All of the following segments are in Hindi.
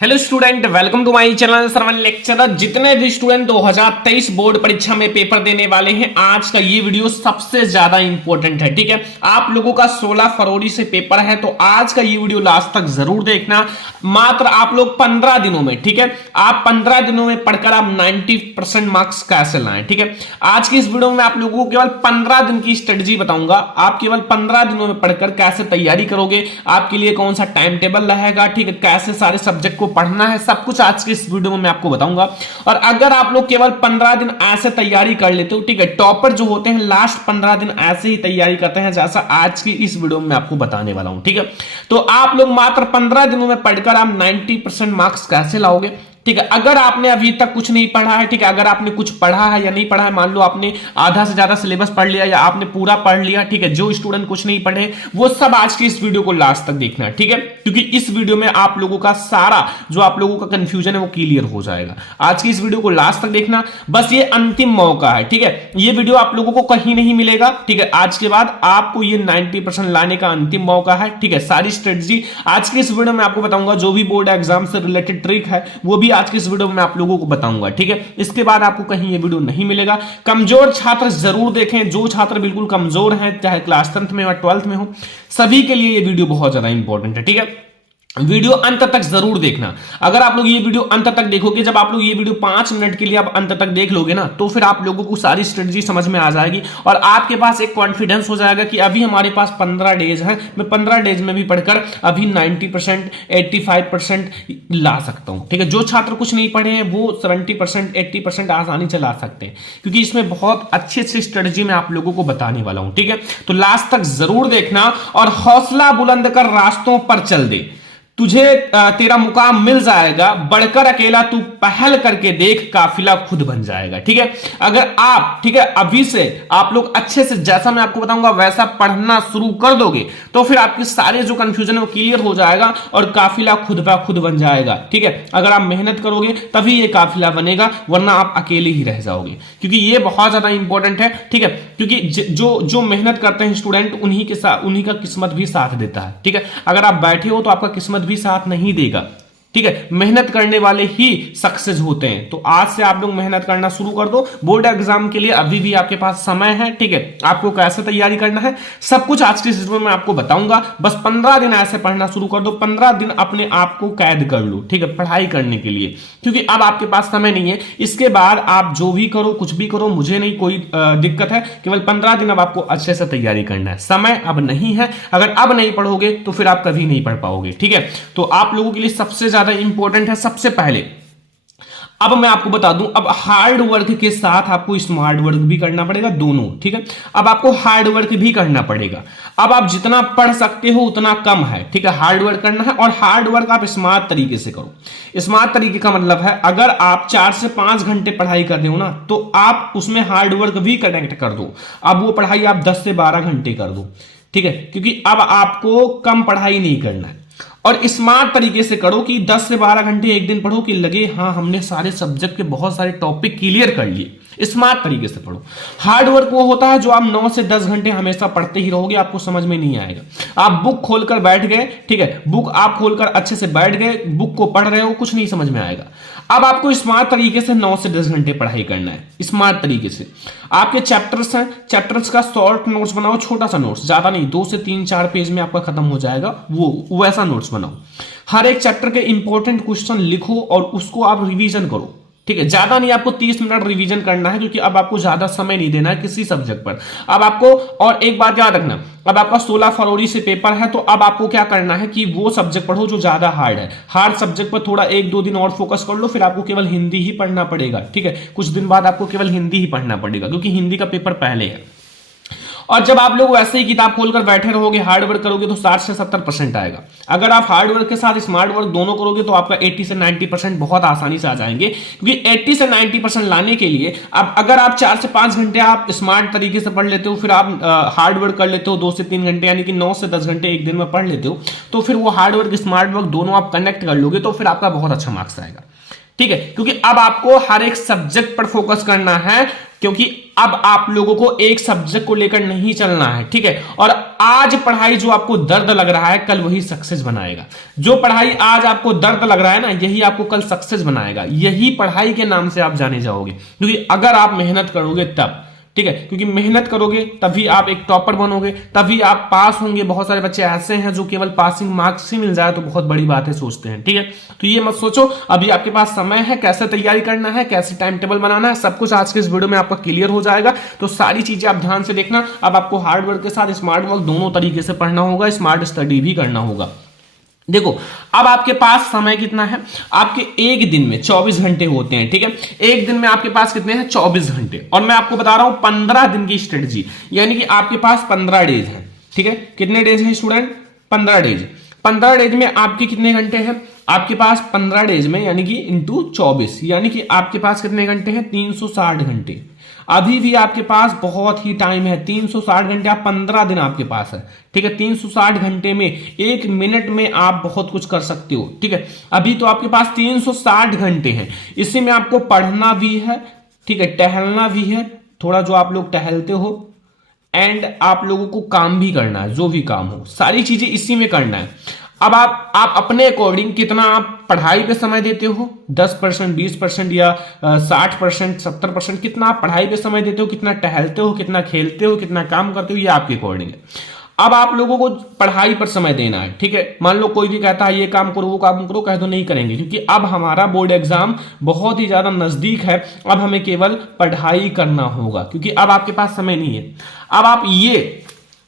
Hello student, welcome to my channel Sarvan lecturer. जितने भी स्टूडेंट 2023 बोर्ड परीक्षा में पेपर देने वाले हैं, आज का ये वीडियो सबसे ज्यादा इंपॉर्टेंट है। ठीक है, आप लोगों का 16 फरवरी से पेपर है, तो आज का ये वीडियो लास्ट तक जरूर देखना। मात्र आप लोग 15 दिनों में, ठीक है, आप 15 दिनों में पढ़कर आप 90% मार्क्स कैसे लाएं। ठीक है, आज की इस वीडियो में आप लोगों को केवल 15 दिन की स्ट्रेटजी बताऊंगा। आप केवल 15 दिनों में पढ़कर कैसे तैयारी करोगे, आपके लिए कौन सा टाइम टेबल रहेगा, ठीक है, कैसे सारे सब्जेक्ट पढ़ना है, सब कुछ आज के इस वीडियो में मैं आपको बताऊंगा। और अगर आप लोग केवल 15 दिन ऐसे तैयारी कर लेते हो, ठीक है, टॉपर जो होते हैं लास्ट 15 दिन ऐसे ही तैयारी करते हैं, जैसा आज की इस वीडियो में आपको बताने वाला हूं। ठीक है, तो आप लोग मात्र 15 दिनों में पढ़कर आप 90% मार्क्स कैसे लाओगे। ठीक है, अगर आपने अभी तक कुछ नहीं पढ़ा है, ठीक है, अगर आपने कुछ पढ़ा है या नहीं पढ़ा है, मान लो आपने आधा से ज्यादा सिलेबस पढ़ लिया या आपने पूरा पढ़ लिया, ठीक है, जो स्टूडेंट कुछ नहीं पढ़े वो सब आज की इस वीडियो को लास्ट तक देखना है। ठीक है, क्योंकि इस वीडियो में आप लोगों का सारा जो आप लोगों का कंफ्यूजन है वो क्लियर हो जाएगा। आज की इस वीडियो को लास्ट तक देखना, बस ये अंतिम मौका है। ठीक है, ये वीडियो आप लोगों को कहीं नहीं मिलेगा। ठीक है, आज के बाद आपको ये 90% लाने का अंतिम मौका है। ठीक है, सारी स्ट्रेटजी आज की इस वीडियो में आपको बताऊंगा, जो भी बोर्ड एग्जाम से रिलेटेड ट्रिक है वो भी आज की इस वीडियो में आप लोगों को बताऊंगा। ठीक है, इसके बाद आपको कहीं ये वीडियो नहीं मिलेगा। कमजोर छात्र जरूर देखें, जो छात्र बिल्कुल कमजोर हैं, चाहे क्लास 10th में या 12th में हो, सभी के लिए ये वीडियो बहुत ज्यादा इंपॉर्टेंट है। ठीक है, वीडियो अंत तक जरूर देखना। अगर आप लोग ये वीडियो अंत तक देखोगे, जब आप लोग ये वीडियो 5 मिनट के लिए आप अंत तक देख लोगे ना, तो फिर आप लोगों को सारी स्ट्रेटजी समझ में आ जाएगी और आपके पास एक कॉन्फिडेंस हो जाएगा कि अभी हमारे पास 15 डेज है, मैं 15 डेज में भी पढ़कर अभी 90% 85% ला सकता हूं। ठीक है, जो छात्र कुछ नहीं पढ़े हैं वो 70% 80% आसानी से ला सकते हैं, क्योंकि इसमें बहुत अच्छी अच्छी स्ट्रेटजी मैं आप लोगों को बताने वाला हूं। ठीक है, तो लास्ट तक जरूर देखना और हौसला बुलंद कर रास्तों पर चल दे, तुझे तेरा मुकाम मिल जाएगा, बढ़कर अकेला तू पहल करके देख, काफिला खुद बन जाएगा। ठीक है, अगर आप, ठीक है, अभी से आप लोग अच्छे से जैसा मैं आपको बताऊंगा वैसा पढ़ना शुरू कर दोगे, तो फिर आपके सारे जो कंफ्यूजन है वो क्लियर हो जाएगा और काफिला खुद ब खुद बन जाएगा। ठीक है, अगर आप मेहनत करोगे तभी ये काफिला बनेगा, वरना आप अकेले ही रह जाओगे, क्योंकि ये बहुत ज्यादा इंपॉर्टेंट है। ठीक है, क्योंकि जो मेहनत करते हैं स्टूडेंट, उन्हीं का किस्मत भी साथ देता है। ठीक है, अगर आप बैठे हो तो आपका किस्मत भी साथ नहीं देगा। ठीक है, मेहनत करने वाले ही सक्सेस होते हैं। तो आज से आप लोग मेहनत करना शुरू कर दो। बोर्ड एग्जाम के लिए अभी भी आपके पास समय है। ठीक है, आपको कैसे तैयारी करना है सब कुछ आज के इस वीडियो में आपको बताऊंगा। बस 15 दिन ऐसे पढ़ना शुरू कर दो, 15 दिन अपने आप को कैद कर लो। ठीक है, पढ़ाई करने के लिए, क्योंकि अब आपके पास समय नहीं है। इसके बाद आप जो भी करो, कुछ भी करो, मुझे नहीं कोई दिक्कत है, केवल 15 दिन अब आपको अच्छे से तैयारी करना है। समय अब नहीं है, अगर अब नहीं पढ़ोगे तो फिर आप कभी नहीं पढ़ पाओगे। ठीक है, तो आप लोगों के लिए सबसे ज्यादा इंपॉर्टेंट है, सबसे पहले अब मैं आपको बता दूं, अब हार्ड वर्क के साथ आपको स्मार्ट वर्क भी करना पड़ेगा, दोनों। ठीक है, अब आपको हार्ड वर्क भी करना पड़ेगा। अब आप जितना पढ़ सकते हो उतना कम है। ठीक है, हार्ड वर्क करना है और हार्ड वर्क आप स्मार्ट तरीके से करो। स्मार्ट तरीके का मतलब है, अगर आप 4 से 5 घंटे पढ़ाई कर रहे हो ना, तो आप उसमें हार्ड वर्क भी कनेक्ट कर दो। अब वो पढ़ाई आप 10 से 12 घंटे कर दो। ठीक है, क्योंकि अब आपको कम पढ़ाई नहीं करना है और स्मार्ट तरीके से करो कि 10 से 12 घंटे एक दिन पढ़ो कि लगे हाँ हमने सारे सब्जेक्ट के बहुत सारे टॉपिक क्लियर कर लिए। स्मार्ट तरीके से पढ़ो। हार्ड वर्क वो होता है जो आप 9 से 10 घंटे हमेशा पढ़ते ही रहोगे, आपको समझ में नहीं आएगा। आप बुक खोलकर बैठ गए, ठीक है, बुक आप खोलकर अच्छे से बैठ गए, बुक को पढ़ रहे हो, कुछ नहीं समझ में आएगा। अब आपको स्मार्ट तरीके से 9 से 10 घंटे पढ़ाई करना है। स्मार्ट तरीके से आपके चैप्टर्स हैं, चैप्टर्स का शॉर्ट नोट्स बनाओ, छोटा सा नोट्स, ज्यादा नहीं, 2 से 3-4 पेज में आपका खत्म हो जाएगा, वो वैसा नोट्स बनाओ। हर एक चैप्टर के इंपॉर्टेंट क्वेश्चन लिखो और उसको आप रिवीजन करो। ठीक है, ज्यादा नहीं, आपको 30 मिनट रिवीजन करना है, क्योंकि अब आपको ज्यादा समय नहीं देना है किसी सब्जेक्ट पर। अब आपको, और एक बात याद रखना, अब आपका 16 फरवरी से पेपर है, तो अब आपको क्या करना है कि वो सब्जेक्ट पढ़ो जो ज्यादा हार्ड है। हार्ड सब्जेक्ट पर थोड़ा 1-2 दिन और फोकस कर लो, फिर आपको केवल हिंदी ही पढ़ना पड़ेगा। ठीक है, कुछ दिन बाद आपको केवल हिंदी ही पढ़ना पड़ेगा, क्योंकि हिंदी का पेपर पहले है। और जब आप लोग वैसे ही किताब खोलकर बैठे रहोगे, हार्ड वर्क करोगे, तो 60 से 70% आएगा। अगर आप हार्ड वर्क के साथ स्मार्ट वर्क दोनों करोगे तो आपका 80 से 90% बहुत आसानी से आ जाएंगे। क्योंकि 80 से 90% लाने के लिए अब अगर आप 4 से 5 घंटे आप स्मार्ट तरीके से पढ़ लेते हो, फिर आप हार्ड वर्क कर लेते हो 2 से 3 घंटे, यानी कि 9 से 10 घंटे एक दिन में पढ़ लेते हो, तो फिर वो हार्ड वर्क स्मार्ट वर्क दोनों आप कनेक्ट कर लोगे, तो फिर आपका बहुत अच्छा मार्क्स आएगा। ठीक है, क्योंकि अब आपको हर एक सब्जेक्ट पर फोकस करना है, क्योंकि अब आप लोगों को एक सब्जेक्ट को लेकर नहीं चलना है। ठीक है, और आज पढ़ाई जो आपको दर्द लग रहा है, कल वही सक्सेस बनाएगा। जो पढ़ाई आज आपको दर्द लग रहा है ना, यही आपको कल सक्सेस बनाएगा। यही पढ़ाई के नाम से आप जाने जाओगे, क्योंकि अगर आप मेहनत करोगे तब। ठीक है, क्योंकि मेहनत करोगे तभी आप एक टॉपर बनोगे, तभी आप पास होंगे। बहुत सारे बच्चे ऐसे हैं जो केवल पासिंग मार्क्स ही मिल जाए तो बहुत बड़ी बात है सोचते हैं। ठीक है, तो ये मत सोचो, अभी आपके पास समय है, कैसे तैयारी करना है, कैसे टाइम टेबल बनाना है, सब कुछ आज के इस वीडियो में आपका क्लियर हो जाएगा। तो सारी चीजें आप ध्यान से देखना। अब आपको हार्ड वर्क के साथ स्मार्ट वर्क दोनों तरीके से पढ़ना होगा, स्मार्ट स्टडी भी करना होगा। देखो, अब आपके पास समय कितना है, आपके एक दिन में 24 घंटे होते हैं। ठीक है, एक दिन में आपके पास कितने हैं, 24 घंटे। और मैं आपको बता रहा हूं 15 दिन की स्ट्रेटजी, यानी कि आपके पास 15 डेज हैं। ठीक है, कितने डेज हैं स्टूडेंट, 15 डेज। 15 डेज में आपके कितने घंटे हैं, आपके पास 15 डेज में यानी कि इंटू 24, यानी कि आपके पास कितने घंटे हैं, 360 घंटे। अभी भी आपके पास बहुत ही टाइम है, 360 घंटे, आप 15 दिन आपके पास है। ठीक है, 360 घंटे में 1 मिनट में आप बहुत कुछ कर सकते हो। ठीक है, अभी तो आपके पास 360 घंटे हैं, इसी में आपको पढ़ना भी है, ठीक है, टहलना भी है, थोड़ा जो आप लोग टहलते हो, एंड आप लोगों को काम भी करना है, जो भी काम हो सारी चीजें इसी में करना है। अब आप अपने अकॉर्डिंग कितना आप पढ़ाई पे समय देते हो, 10%, 20% या 60%, 70%, कितना आप पढ़ाई पे समय देते हो, कितना टहलते हो, कितना खेलते हो, कितना काम करते हो, ये आपके अकॉर्डिंग है। अब आप लोगों को पढ़ाई पर समय देना है। ठीक है, मान लो कोई भी कहता है ये काम करो वो काम करो, कह दो नहीं करेंगे, क्योंकि अब हमारा बोर्ड एग्जाम बहुत ही ज्यादा नजदीक है। अब हमें केवल पढ़ाई करना होगा, क्योंकि अब आपके पास समय नहीं है। अब आप ये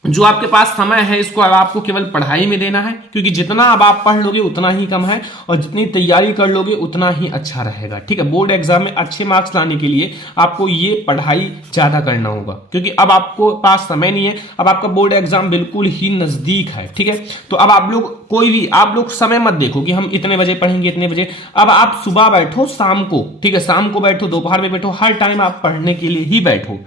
जो आपके पास समय है इसको अब आपको केवल पढ़ाई में देना है, क्योंकि जितना अब आप पढ़ लोगे उतना ही कम है, और जितनी तैयारी कर लोगे उतना ही अच्छा रहेगा। ठीक है, बोर्ड एग्जाम में अच्छे मार्क्स लाने के लिए आपको ये पढ़ाई ज्यादा करना होगा, क्योंकि अब आपको पास समय नहीं है, अब आपका बोर्ड एग्जाम बिल्कुल ही नजदीक है। ठीक है, तो अब आप लोग कोई भी आप लोग समय मत देखो कि हम इतने बजे पढ़ेंगे इतने बजे। अब आप सुबह बैठो, शाम को, ठीक है, शाम को बैठो, दोपहर में बैठो, हर टाइम आप पढ़ने के लिए ही बैठो।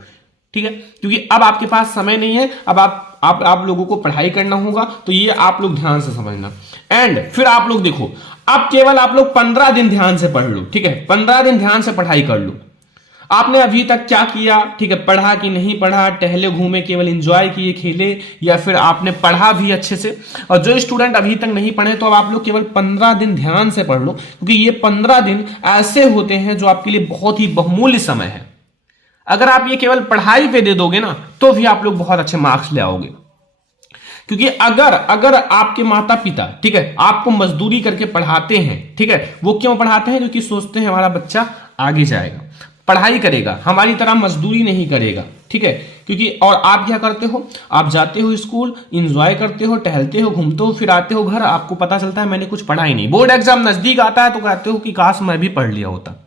ठीक है, क्योंकि अब आपके पास समय नहीं है, अब आप लोगों को पढ़ाई करना होगा। तो ये आप लोग ध्यान से समझना। एंड फिर आप लोग देखो, अब केवल आप लोग 15 दिन ध्यान से पढ़ लो। ठीक है, 15 दिन ध्यान से पढ़ाई कर लो। आपने अभी तक क्या किया, ठीक है, पढ़ा कि नहीं पढ़ा, टहले घूमे, केवल एंजॉय किए, खेले, या फिर आपने पढ़ा भी अच्छे से। और जो स्टूडेंट अभी तक नहीं पढ़े, तो अब आप लोग केवल 15 दिन ध्यान से पढ़ लो, क्योंकि ये 15 दिन ऐसे होते हैं जो आपके लिए बहुत ही बहुमूल्य समय है। अगर आप ये केवल पढ़ाई पे दे दोगे ना, तो भी आप लोग बहुत अच्छे मार्क्स ले आओगे। क्योंकि अगर आपके माता पिता, ठीक है, आपको मजदूरी करके पढ़ाते हैं, ठीक है, वो क्यों पढ़ाते हैं, क्योंकि सोचते हैं हमारा बच्चा आगे जाएगा, पढ़ाई करेगा, हमारी तरह मजदूरी नहीं करेगा। ठीक है, क्योंकि और आप क्या करते हो, आप जाते हो स्कूल, इंजॉय करते हो, टहलते हो, घूमते हो, फिर आते हो घर, आपको पता चलता है मैंने कुछ पढ़ा ही नहीं। बोर्ड एग्जाम नजदीक आता है तो कहते हो कि काश मैं भी पढ़ लिया होता।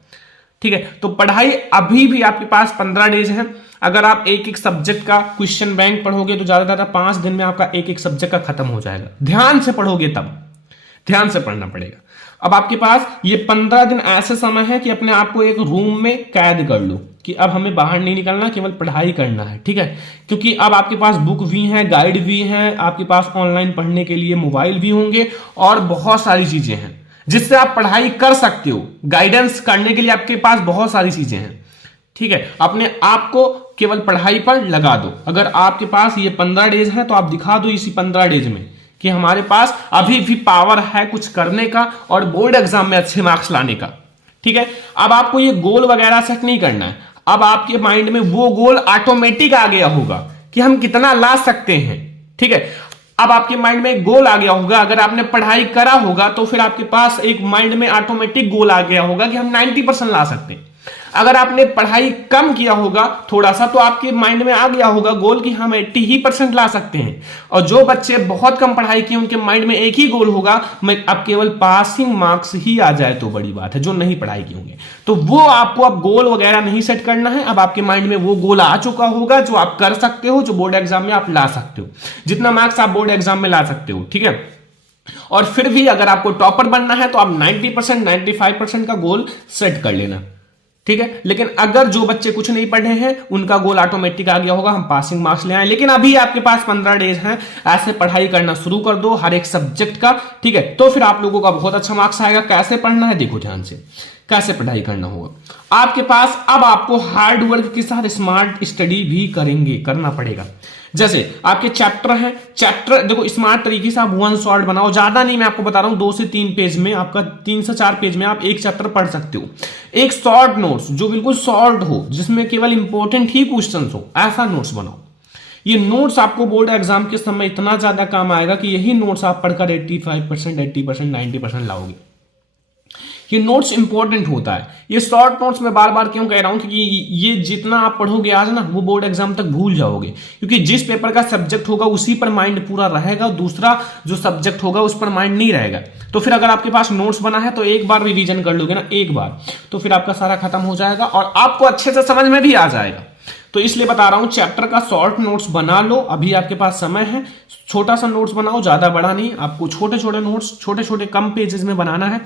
ठीक है, तो पढ़ाई अभी भी आपके पास 15 डेज है। अगर आप एक एक सब्जेक्ट का क्वेश्चन बैंक पढ़ोगे तो ज्यादा ज्यादा 5 दिन में आपका एक एक सब्जेक्ट का खत्म हो जाएगा। ध्यान से पढ़ोगे तब, ध्यान से पढ़ना पड़ेगा। अब आपके पास ये 15 दिन ऐसा समय है कि अपने आप को एक रूम में कैद कर लो कि अब हमें बाहर नहीं निकलना, केवल पढ़ाई करना है। ठीक है, क्योंकि अब आपके पास बुक भी है, गाइड भी है, आपके पास ऑनलाइन पढ़ने के लिए मोबाइल भी होंगे, और बहुत सारी चीजें हैं जिससे आप पढ़ाई कर सकते हो। गाइडेंस करने के लिए आपके पास बहुत सारी चीजें हैं। ठीक है, अपने आप को केवल पढ़ाई पर लगा दो। अगर आपके पास ये 15 डेज है तो आप दिखा दो इसी 15 डेज में कि हमारे पास अभी भी पावर है कुछ करने का और बोर्ड एग्जाम में अच्छे मार्क्स लाने का। ठीक है, अब आपको ये गोल वगैरह सेट नहीं करना है। अब आपके माइंड में वो गोल ऑटोमेटिक आ गया होगा कि हम कितना ला सकते हैं। ठीक है, अब आपके माइंड में एक गोल आ गया होगा। अगर आपने पढ़ाई करा होगा तो फिर आपके पास एक माइंड में ऑटोमेटिक गोल आ गया होगा कि हम 90% ला सकते हैं। अगर आपने पढ़ाई कम किया होगा थोड़ा सा, तो आपके माइंड में आ गया होगा गोल कि हम 80% ला सकते हैं। और जो बच्चे बहुत कम पढ़ाई किए उनके माइंड में एक ही गोल होगा, मैं अब केवल पासिंग मार्क्स ही आ जाए तो बड़ी बात है, जो नहीं पढ़ाई किए होंगे। तो वो आपको अब गोल वगैरह नहीं सेट करना है। अब आपके माइंड में वो गोल आ चुका होगा जो आप कर सकते हो, जो बोर्ड एग्जाम में आप ला सकते हो, जितना मार्क्स आप बोर्ड एग्जाम में ला सकते हो। ठीक है, और फिर भी अगर आपको टॉपर बनना है तो आप 90%, 95% का गोल सेट कर लेना। ठीक है, लेकिन अगर जो बच्चे कुछ नहीं पढ़े हैं उनका गोल ऑटोमेटिक आ गया होगा हम पासिंग मार्क्स ले आए। लेकिन अभी आपके पास 15 डेज हैं, ऐसे पढ़ाई करना शुरू कर दो हर एक सब्जेक्ट का। ठीक है, तो फिर आप लोगों का बहुत अच्छा मार्क्स आएगा। कैसे पढ़ना है देखो ध्यान से। कैसे पढ़ाई करना होगा आपके पास। अब आपको हार्ड वर्क के साथ स्मार्ट स्टडी भी करना पड़ेगा। जैसे आपके चैप्टर हैं, चैप्टर देखो स्मार्ट तरीके से आप वन शॉट बनाओ, ज्यादा नहीं, मैं आपको बता रहा हूं 2 से 3 पेज में, आपका 3 से 4 पेज में आप एक चैप्टर पढ़ सकते हो। एक शॉर्ट नोट्स जो बिल्कुल शॉर्ट हो, जिसमें केवल इंपॉर्टेंट ही क्वेश्चन हो, ऐसा नोट्स बनाओ। ये नोट्स आपको बोर्ड एग्जाम के समय इतना ज्यादा काम आएगा कि यही नोट्स आप पढ़कर 85%, 80%, 90% लाओगे। ये नोट्स इंपॉर्टेंट होता है। ये शॉर्ट नोट्स में बार बार क्यों कह रहा हूं, क्योंकि ये जितना आप पढ़ोगे आज ना, वो बोर्ड एग्जाम तक भूल जाओगे, क्योंकि जिस पेपर का सब्जेक्ट होगा उसी पर माइंड पूरा रहेगा, दूसरा जो सब्जेक्ट होगा उस पर माइंड नहीं रहेगा। तो फिर अगर आपके पास नोट्स बना है तो एक बार रिवीजन कर लोगे ना, एक बार, तो फिर आपका सारा खत्म हो जाएगा और आपको अच्छे से समझ में भी आ जाएगा। तो इसलिए बता रहा हूं, चैप्टर का शॉर्ट नोट्स बना लो, अभी आपके पास समय है। छोटा सा नोट्स बनाओ, ज्यादा बड़ा नहीं, आपको छोटे छोटे नोट्स, छोटे छोटे कम पेजेस में बनाना है।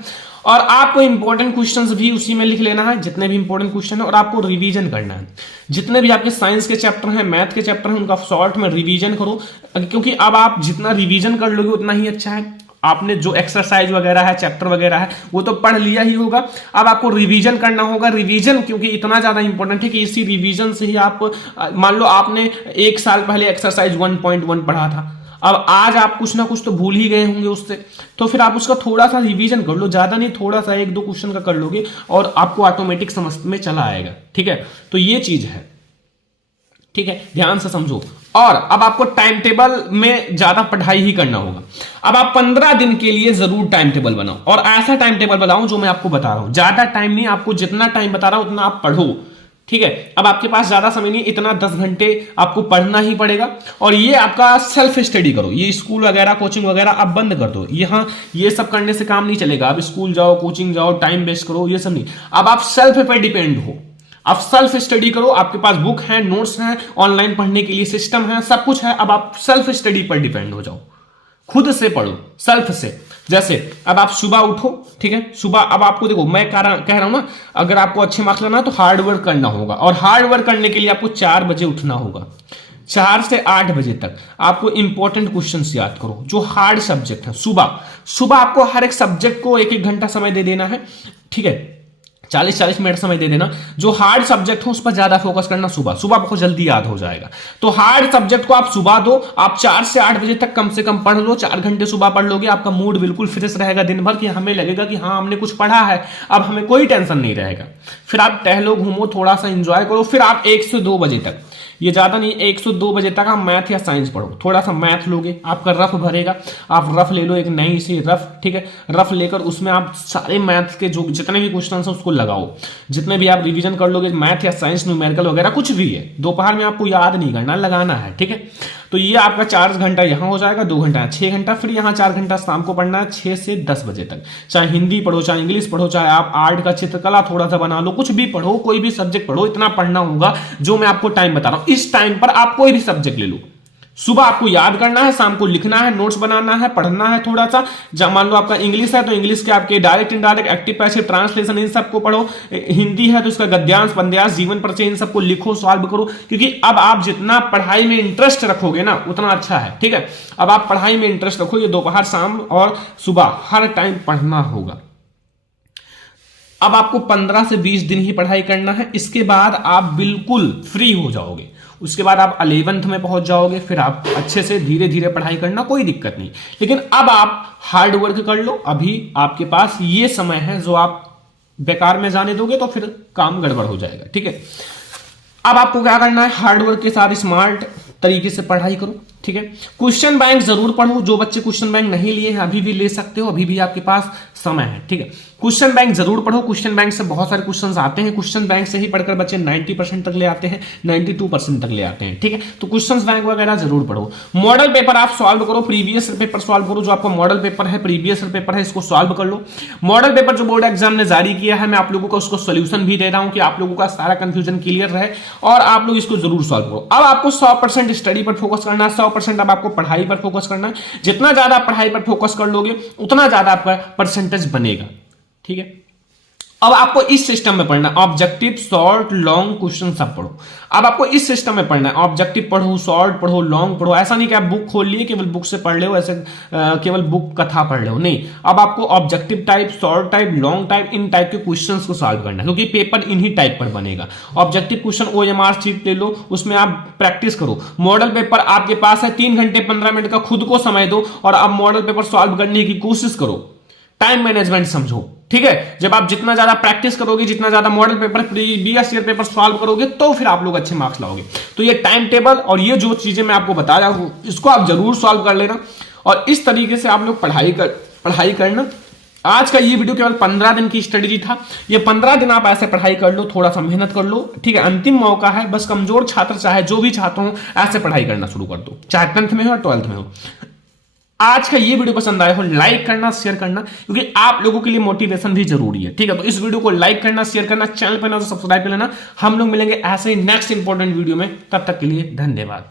और आपको इंपॉर्टेंट क्वेश्चंस भी उसी में लिख लेना है, जितने भी इंपॉर्टेंट क्वेश्चन है, और आपको रिवीजन करना है। जितने भी आपके साइंस के चैप्टर हैं, मैथ के चैप्टर हैं, उनका शॉर्ट में रिवीजन करो, क्योंकि अब आप जितना रिवीजन कर लोगे उतना ही अच्छा है। आपने जो एक्सरसाइज वगैरह है, चैप्टर वगैरह है, वो तो पढ़ लिया ही होगा। अब आपको रिवीजन करना होगा। रिवीजन क्योंकि इतना ज्यादा इंपॉर्टेंट है कि इसी रिवीजन से ही आप, मान लो आपने 1 साल पहले एक्सरसाइज 1.1 पढ़ा था, अब आज आप कुछ ना कुछ तो भूल ही गए होंगे उससे, तो फिर आप उसका थोड़ा सा रिवीजन कर लो, ज्यादा नहीं, थोड़ा सा 1-2 क्वेश्चन का कर लोगे और आपको ऑटोमेटिक समझ में चला आएगा। ठीक है, तो ये चीज है। ठीक है, ध्यान से समझो। और अब आपको टाइम टेबल में ज्यादा पढ़ाई ही करना होगा। अब आप 15 दिन के लिए जरूर टाइम टेबल बनाओ, और ऐसा टाइम टेबल बनाओ जो मैं आपको बता रहा हूं। ज्यादा टाइम नहीं, आपको जितना टाइम बता रहा हूं उतना आप पढ़ो। ठीक है, अब आपके पास ज्यादा समय नहीं, इतना 10 घंटे आपको पढ़ना ही पड़ेगा। और ये आपका सेल्फ स्टडी करो, ये स्कूल वगैरह, कोचिंग वगैरह आप बंद कर दो। यहाँ ये सब करने से काम नहीं चलेगा। आप स्कूल जाओ, कोचिंग जाओ, टाइम वेस्ट करो, ये सब नहीं। अब आप सेल्फ पे डिपेंड हो, आप सेल्फ स्टडी करो। आपके पास बुक है, नोट्स हैं, ऑनलाइन पढ़ने के लिए सिस्टम है, सब कुछ है। अब आप सेल्फ स्टडी पर डिपेंड हो जाओ, खुद से पढ़ो, सेल्फ से। जैसे अब आप सुबह उठो, ठीक है, सुबह अब आपको देखो, मैं कह रहा हूं ना, अगर आपको अच्छे मार्क्स लाना है तो हार्ड वर्क करना होगा, और हार्ड वर्क करने के लिए आपको 4 बजे उठना होगा। 4 से 8 बजे तक आपको इंपॉर्टेंट क्वेश्चंस याद करो जो हार्ड सब्जेक्ट है। सुबह आपको हर एक सब्जेक्ट को 1-1 घंटा समय दे देना है। ठीक है, 40-40 मिनट समय दे देना। जो हार्ड सब्जेक्ट हो उस पर ज्यादा फोकस करना। सुबह आपको जल्दी याद हो जाएगा। तो हार्ड सब्जेक्ट को आप सुबह दो, आप 4 से 8 बजे तक कम से कम पढ़ लो। 4 घंटे सुबह पढ़ लोगे, आपका मूड बिल्कुल फ्रेश रहेगा दिन भर, कि हमें लगेगा कि हाँ हमने कुछ पढ़ा है, अब हमें कोई टेंशन नहीं रहेगा। फिर आप टहलो, घूमो, थोड़ा सा इंजॉय करो। फिर आप 1 से 2 बजे तक, ये ज्यादा नहीं, 1 से 2 बजे तक आप मैथ या साइंस पढ़ो। थोड़ा सा मैथ लोगे, आपका रफ भरेगा, आप रफ ले लो, एक नई सी रफ। ठीक है, रफ लेकर उसमें आप सारे मैथ के जो जितने भी क्वेश्चन है उसको लगाओ। जितने भी आप रिवीजन कर लोगे, मैथ या साइंस, न्यूमेरिकल वगैरह कुछ भी है, दोपहर में आपको याद नहीं करना, लगाना है। ठीक है, तो ये आपका 4 घंटा यहां हो जाएगा, 2 घंटा 6 घंटा। फिर यहाँ 4 घंटा शाम को पढ़ना है, 6 से 10 बजे तक। चाहे हिंदी पढ़ो, चाहे इंग्लिश पढ़ो, चाहे आप आर्ट का चित्रकला थोड़ा सा बना लो, कुछ भी पढ़ो, कोई भी सब्जेक्ट पढ़ो, इतना पढ़ना होगा जो मैं आपको टाइम बता रहा हूं। इस टाइम पर आप कोई भी सब्जेक्ट ले लो। सुबह आपको याद करना है, शाम को लिखना है, नोट्स बनाना है, पढ़ना है थोड़ा सा। जब मान लो आपका इंग्लिश है तो इंग्लिश के आपके direct, indirect, active, passive, translation, इन सबको पढ़ो। हिंदी है तो इसका गद्यांश, पद्यांश, जीवन परिचय, इन सबको लिखो, सॉल्व करो। क्योंकि अब आप जितना पढ़ाई में इंटरेस्ट रखोगे ना उतना अच्छा है। ठीक है, अब आप पढ़ाई में इंटरेस्ट रखो। ये दोपहर, शाम और सुबह हर टाइम पढ़ना होगा। अब आपको 15 से 20 दिन ही पढ़ाई करना है, इसके बाद आप बिल्कुल फ्री हो जाओगे। उसके बाद आप 11th में पहुंच जाओगे, फिर आप अच्छे से धीरे धीरे पढ़ाई करना, कोई दिक्कत नहीं। लेकिन अब आप हार्ड वर्क कर लो। अभी आपके पास ये समय है, जो आप बेकार में जाने दोगे तो फिर काम गड़बड़ हो जाएगा। ठीक है, अब आपको क्या करना है, हार्ड वर्क के साथ स्मार्ट तरीके से पढ़ाई करो। ठीक है, क्वेश्चन बैंक जरूर पढ़ो। जो बच्चे क्वेश्चन बैंक नहीं लिए हैं अभी भी ले सकते हो, अभी भी आपके पास समय है। ठीक है, क्वेश्चन बैंक जरूर पढ़ो। क्वेश्चन बैंक से बहुत सारे क्वेश्चंस आते हैं। क्वेश्चन बैंक से ही पढ़कर बच्चे 90% तक ले आते हैं, 92% तक ले आते हैं। ठीक है, तो क्वेश्चन बैंक वगैरह जरूर पढ़ो। मॉडल पेपर आप सॉल्व करो, प्रीवियस पेपर सॉल्व करो। जो आपका मॉडल पेपर है, प्रीवियस पेपर है, इसको सॉल्व कर लो। मॉडल पेपर जो बोर्ड एग्जाम ने जारी किया है, मैं आप लोगों को उसको सोल्यूशन भी दे रहा हूं कि आप लोगों का सारा कंफ्यूजन क्लियर रहे और आप लोग इसको जरूर सॉल्व करो। अब आपको 100% स्टडी पर फोकस करना है, 100% अब आपको पढ़ाई पर फोकस करना है। जितना ज्यादा पढ़ाई पर फोकस कर लोगे उतना ज्यादा आपका परसेंटेज बनेगा। ठीक है, अब आपको इस सिस्टम में पढ़ना है, ऑब्जेक्टिव, शॉर्ट, लॉन्ग क्वेश्चन सब पढ़ो। अब आपको इस सिस्टम में पढ़ना है, ऑब्जेक्टिव पढ़ो, शॉर्ट पढ़ो, लॉन्ग पढ़ो। ऐसा नहीं कि आप बुक खोल लिए केवल बुक से पढ़ ले, ऐसे केवल बुक कथा पढ़ लो, नहीं। अब आपको objective type, short type, long type, इन टाइप के क्वेश्चंस को सॉल्व करना है, क्योंकि पेपर इन्हीं टाइप पर बनेगा। ऑब्जेक्टिव क्वेश्चन OMR शीट ले लो, उसमें आप प्रैक्टिस करो। मॉडल पेपर आपके पास है, 3 घंटे 15 मिनट का खुद को समय दो और अब मॉडल पेपर सॉल्व करने की कोशिश करो। टाइम मैनेजमेंट समझो, ठीक है। जब आप जितना ज्यादा प्रैक्टिस करोगे, जितना ज्यादा model paper, previous year paper solve करोगे, तो फिर आप लोग अच्छे मार्क्स लाओगे। तो ये टाइम टेबल और ये जो चीजें मैं आपको बता रहा हूं, इसको आप जरूर सॉल्व कर लेना और इस तरीके से आप लोग पढ़ाई करना। आज का ये वीडियो केवल 15 दिन की स्ट्रेटेजी था। ये 15 दिन आप ऐसे पढ़ाई कर लो, थोड़ा सा मेहनत कर लो, ठीक है। अंतिम मौका है, बस कमजोर छात्र चाहे जो भी छात्र हो, ऐसे पढ़ाई करना शुरू कर दो, चाहे 10th में हो 12th में हो। आज का ये वीडियो पसंद आया हो, लाइक करना, शेयर करना, क्योंकि आप लोगों के लिए मोटिवेशन भी जरूरी है, ठीक है। तो इस वीडियो को लाइक करना, शेयर करना, चैनल पर ना तो सब्सक्राइब कर लेना। हम लोग मिलेंगे ऐसे ही नेक्स्ट इंपॉर्टेंट वीडियो में, तब तक के लिए धन्यवाद।